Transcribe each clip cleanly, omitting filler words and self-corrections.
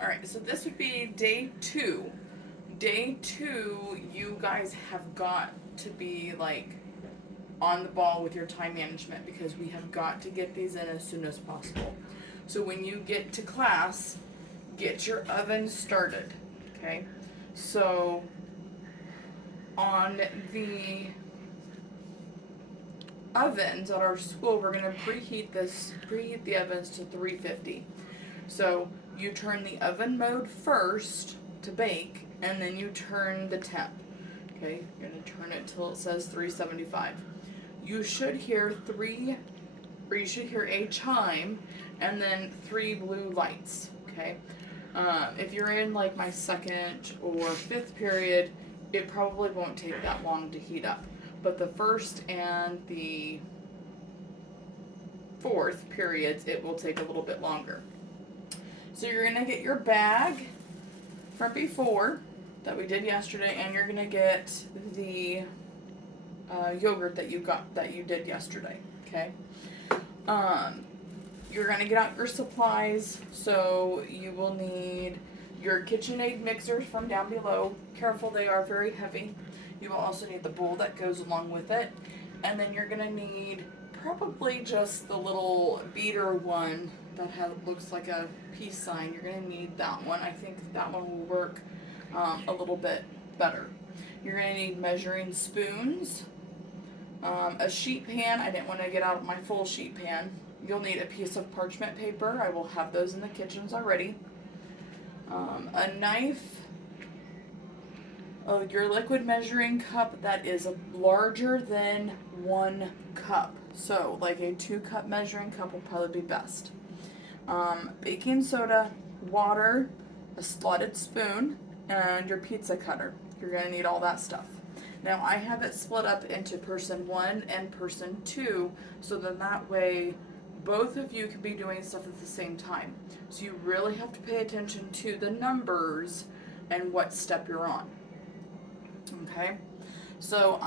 Alright, so this would be day 2. Day 2, you guys have got to be like on the ball with your time management because we have got to get these in as soon as possible. So when you get to class, get your oven started. Okay? So on the ovens at our school, we're gonna preheat the ovens to 350. So you turn the oven mode first to bake, and then you turn the temp. Okay, you're gonna turn it till it says 375. You should hear a chime, and then 3 blue lights. Okay, if you're in like my second or fifth period, it probably won't take that long to heat up. But the first and the fourth periods, it will take a little bit longer. So you're gonna get your bag from before that we did yesterday, and you're gonna get the yogurt that you did yesterday. Okay. You're gonna get out your supplies, so you will need your KitchenAid mixers from down below. Careful, they are very heavy. You will also need the bowl that goes along with it, and then you're gonna need probably just the little beater one that looks like a peace sign. You're gonna need that one. I think that one will work a little bit better. You're gonna need measuring spoons, a sheet pan. I didn't want to get out my full sheet pan. You'll need a piece of parchment paper. I will have those in the kitchens already. A knife. Your liquid measuring cup that is larger than 1 cup. So like a 2-cup measuring cup will probably be best. Baking soda, water, a slotted spoon, and your pizza cutter. You're gonna need all that stuff. Now I have it split up into person 1 and person 2, so then that way both of you can be doing stuff at the same time. So you really have to pay attention to the numbers and what step you're on. Okay, so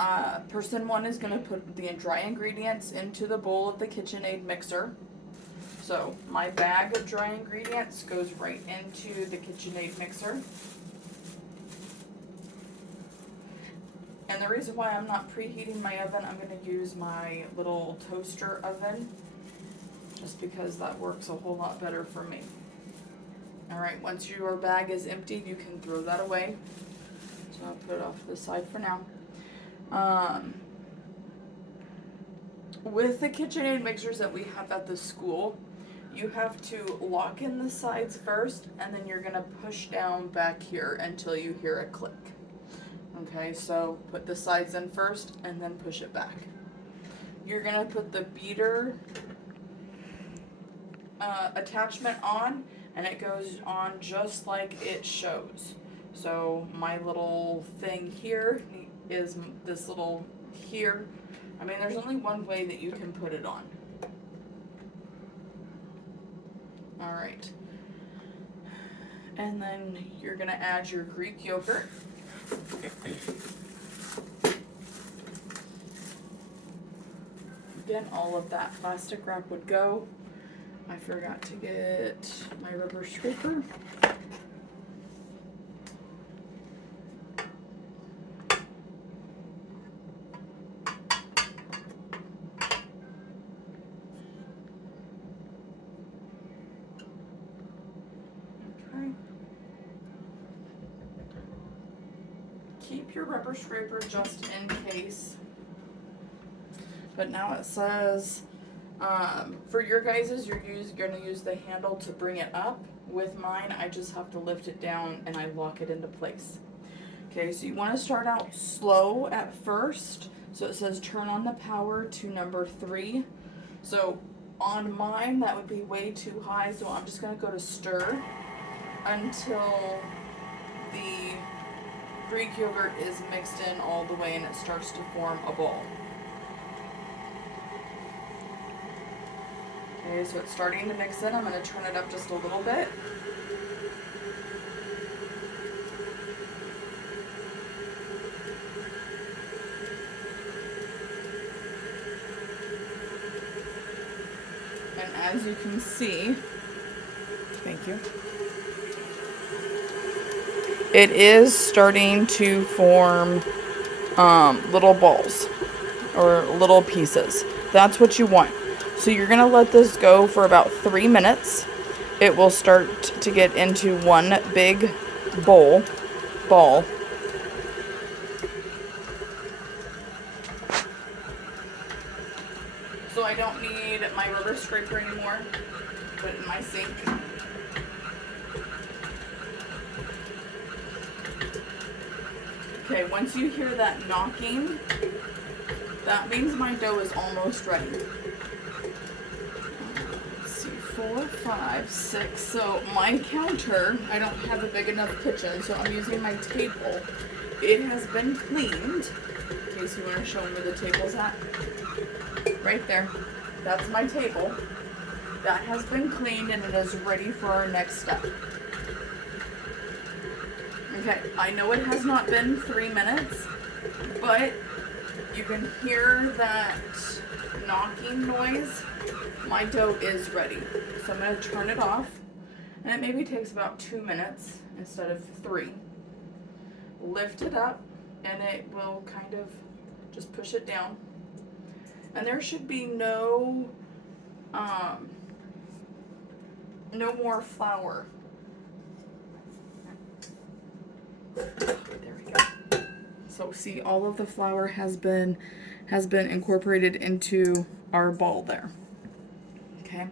person 1 is going to put the dry ingredients into the bowl of the KitchenAid mixer. So my bag of dry ingredients goes right into the KitchenAid mixer. And the reason why I'm not preheating my oven, I'm going to use my little toaster oven, just because that works a whole lot better for me. Alright, once your bag is emptied, you can throw that away. So I'll put it off to the side for now. With the KitchenAid mixers that we have at the school, you have to lock in the sides first, and then you're going to push down back here until you hear a click. Okay, so put the sides in first and then push it back. You're going to put the beater attachment on, and it goes on just like it shows. So my little thing here is this little here. I mean, there's only one way that you can put it on. All right. And then you're gonna add your Greek yogurt. Again, all of that plastic wrap would go. I forgot to get my rubber scraper. Keep your rubber scraper just in case. But now it says, for your guys's, you're going to use the handle to bring it up. With mine, I just have to lift it down and I lock it into place. Okay, so you want to start out slow at first. So it says turn on the power to number 3. So on mine, that would be way too high. So I'm just going to go to stir until the Greek yogurt is mixed in all the way and it starts to form a ball. Okay, so it's starting to mix in. I'm going to turn it up just a little bit. And as you can see, thank you. it is starting to form little balls or little pieces. That's what you want. So you're gonna let this go for about 3 minutes. It will start to get into one big ball. So I don't need my rubber scraper anymore. Put it in my sink. Okay, once you hear that knocking, that means my dough is almost ready. Let's see, 4, 5, 6. So my counter, I don't have a big enough kitchen, so I'm using my table. It has been cleaned. In case you want to show me where the table's at. Right there. That's my table. That has been cleaned and it is ready for our next step. Okay, I know it has not been 3 minutes, but you can hear that knocking noise. My dough is ready. So I'm going to turn it off, and it maybe takes about 2 minutes instead of 3. Lift it up, and it will kind of just push it down. And there should be no more flour. There we go. So see, all of the flour has been incorporated into our ball there. Okay.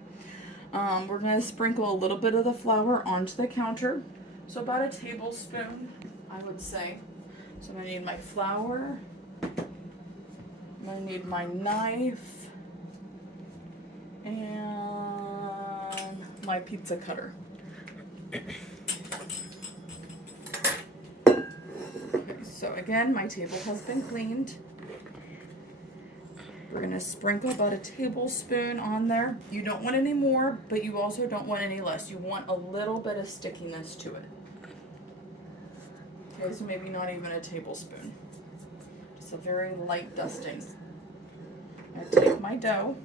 We're gonna sprinkle a little bit of the flour onto the counter. So about a tablespoon, I would say. So I'm gonna need my flour. I'm gonna need my knife and my pizza cutter. So again, my table has been cleaned. We're gonna sprinkle about a tablespoon on there. You don't want any more, but you also don't want any less. You want a little bit of stickiness to it. Okay, so maybe not even a tablespoon. Just a very light dusting. I take my dough,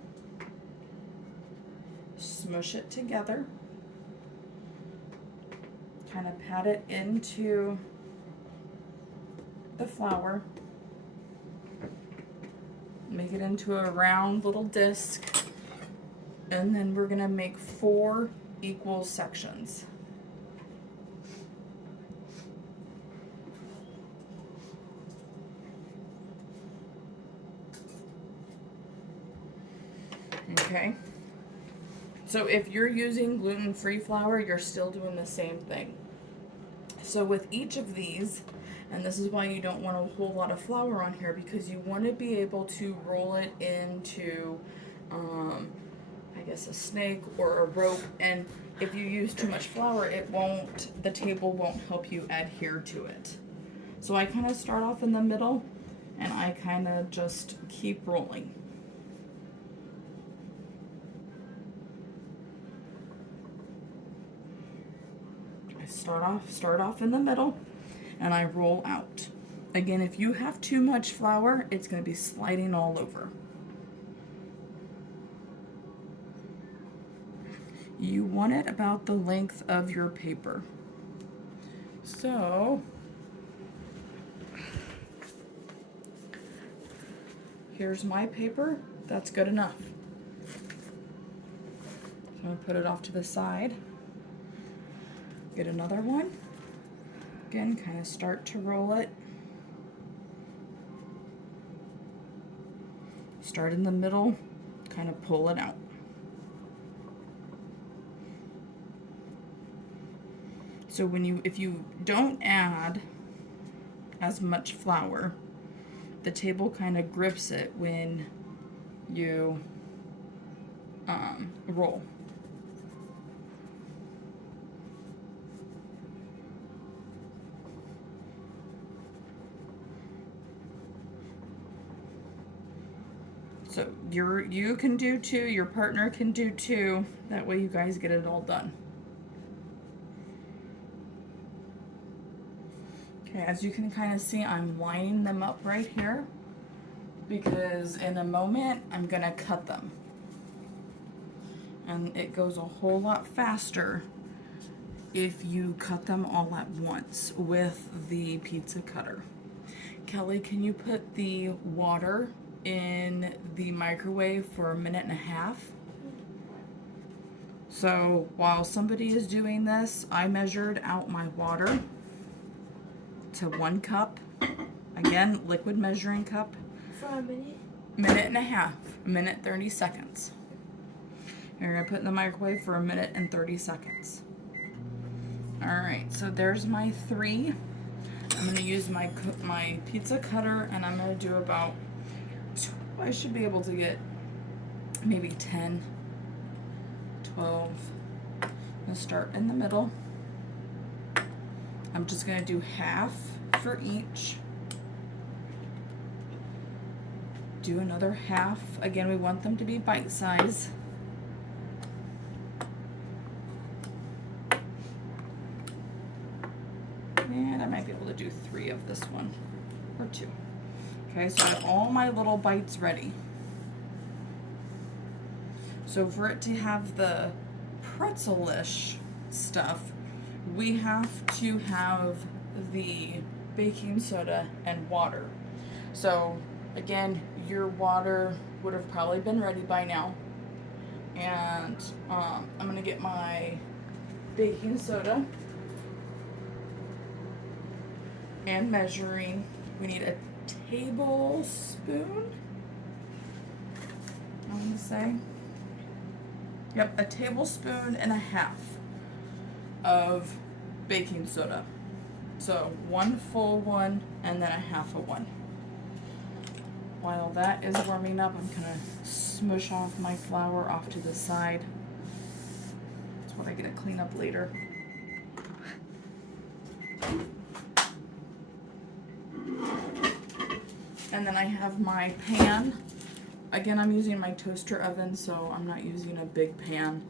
smush it together, kind of pat it into the flour, make it into a round little disc, and then we're gonna make 4 equal sections. Okay, so if you're using gluten-free flour, you're still doing the same thing. So with each of these, and this is why you don't want a whole lot of flour on here, because you want to be able to roll it into, I guess, a snake or a rope. And if you use too much flour, the table won't help you adhere to it. So I kind of start off in the middle, and I kind of just keep rolling. I start off in the middle, and I roll out. Again, if you have too much flour, it's going to be sliding all over. You want it about the length of your paper. So, here's my paper. That's good enough. So I'm going to put it off to the side. Get another one. Again, kind of start to roll it. Start in the middle, kind of pull it out. So if you don't add as much flour, the table kind of grips it when you roll. So you can do 2, your partner can do 2, that way you guys get it all done. Okay, as you can kind of see, I'm lining them up right here, because in a moment I'm gonna cut them. And it goes a whole lot faster if you cut them all at once with the pizza cutter. Kelly, can you put the water in the microwave for a minute and a half? So while somebody is doing this, I measured out my water to 1 cup. Again, liquid measuring cup. For a minute? Minute and a half. A minute 30 seconds. You're gonna put it in the microwave for a minute and 30 seconds. Alright, so there's my 3. I'm gonna use my pizza cutter, and I'm gonna do about, I should be able to get maybe 10, 12. I'm gonna start in the middle. I'm just gonna do half for each. Do another half. Again, we want them to be bite size. And I might be able to do 3 of this one, or 2. Okay, so I have all my little bites ready. So for it to have the pretzel-ish stuff, we have to have the baking soda and water. So again, your water would have probably been ready by now. And I'm gonna get my baking soda and measuring. We need a tablespoon, I want to say. Yep, a tablespoon and a half of baking soda. So 1 full one and then a half of one. While that is warming up, I'm gonna smush off my flour off to the side. That's what I get to clean up later. And then I have my pan. Again, I'm using my toaster oven, so I'm not using a big pan.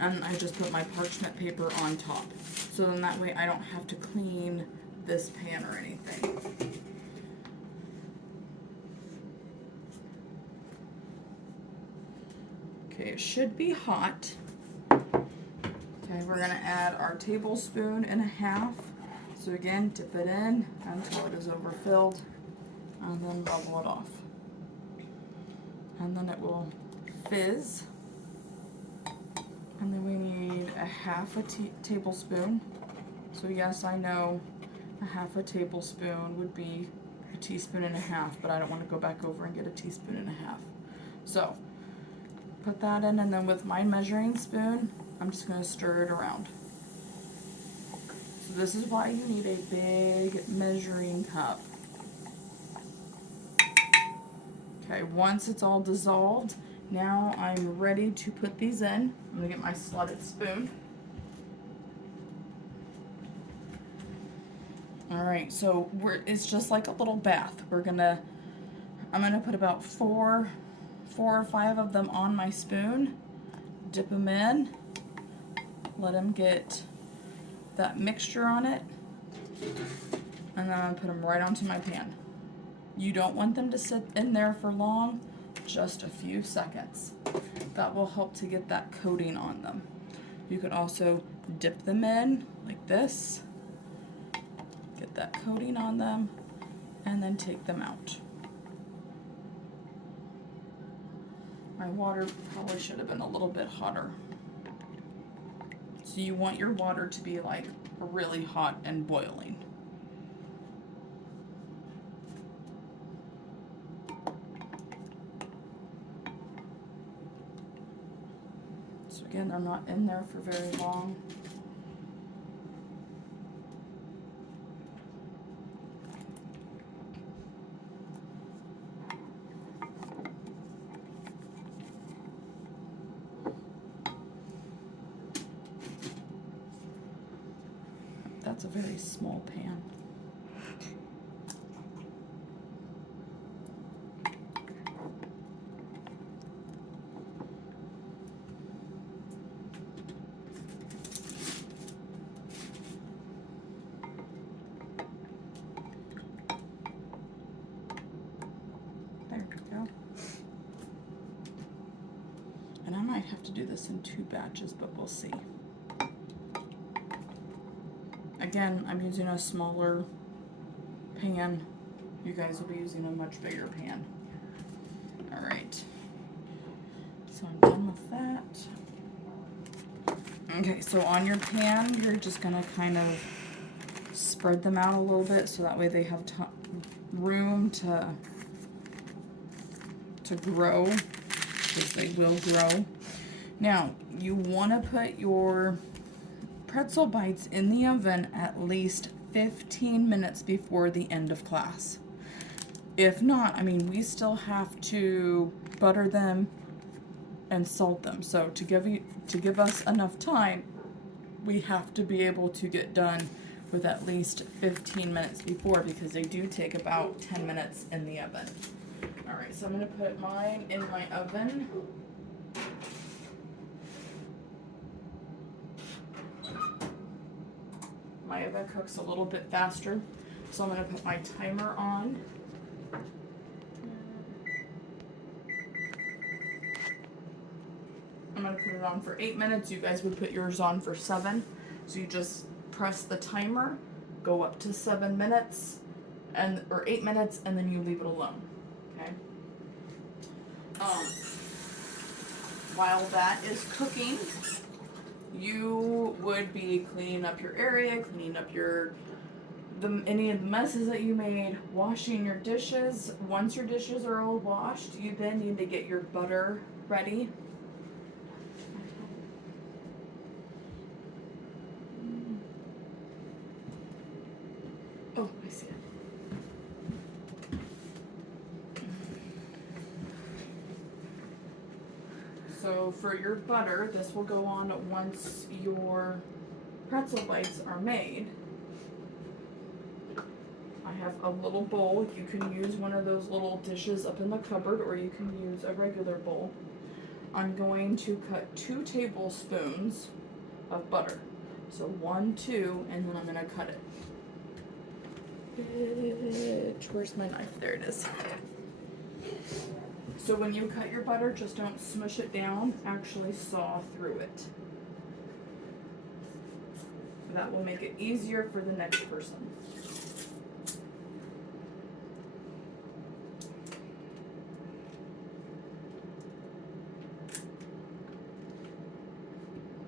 And I just put my parchment paper on top. So then that way I don't have to clean this pan or anything. Okay, it should be hot. Okay, we're gonna add our tablespoon and a half. So again, dip it in until it is overfilled, and then bubble it off. And then it will fizz. And then we need a half a tablespoon. So yes, I know a half a tablespoon would be a teaspoon and a half, but I don't want to go back over and get a teaspoon and a half. So put that in, and then with my measuring spoon, I'm just going to stir it around. So this is why you need a big measuring cup. Okay, once it's all dissolved, now I'm ready to put these in. I'm gonna get my slotted spoon. All right, so it's just like a little bath. I'm gonna put about four or five of them on my spoon, dip them in, let them get that mixture on it, and then I'm gonna put them right onto my pan. You don't want them to sit in there for long, just a few seconds. That will help to get that coating on them. You could also dip them in like this, get that coating on them, and then take them out. My water probably should have been a little bit hotter. So you want your water to be like really hot and boiling. So again, they're not in there for very long. That's a very small pan. There we go. And I might have to do this in 2 batches, but we'll see. Again, I'm using a smaller pan. You guys will be using a much bigger pan. All right. So I'm done with that. Okay, so on your pan, you're just gonna kind of spread them out a little bit so that way they have room to grow, because they will grow. Now, you want to put your pretzel bites in the oven at least 15 minutes before the end of class. If not, I mean, we still have to butter them and salt them. So to give us enough time, we have to be able to get done with at least 15 minutes before, because they do take about 10 minutes in the oven. All right, so I'm gonna put mine in my oven. My oven cooks a little bit faster, so I'm gonna put my timer on. I'm gonna put it on for 8 minutes. You guys would put yours on for 7. So you just press the timer, go up to 7 minutes, or 8 minutes, and then you leave it alone. Okay. While that is cooking, you would be cleaning up your area, cleaning up any of the messes that you made, washing your dishes. Once your dishes are all washed, you then need to get your butter ready. Oh, I see it. So for your butter, this will go on once your pretzel bites are made. I have a little bowl. You can use one of those little dishes up in the cupboard, or you can use a regular bowl. I'm going to cut 2 tablespoons of butter. So 1, 2, and then I'm gonna cut it. Where's my knife? There it is. So when you cut your butter, just don't smush it down, actually saw through it. That will make it easier for the next person.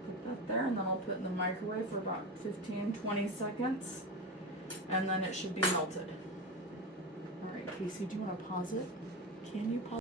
Put that there, and then I'll put it in the microwave for about 15-20 seconds, and then it should be melted. All right, Casey, do you want to pause it? Can you pause?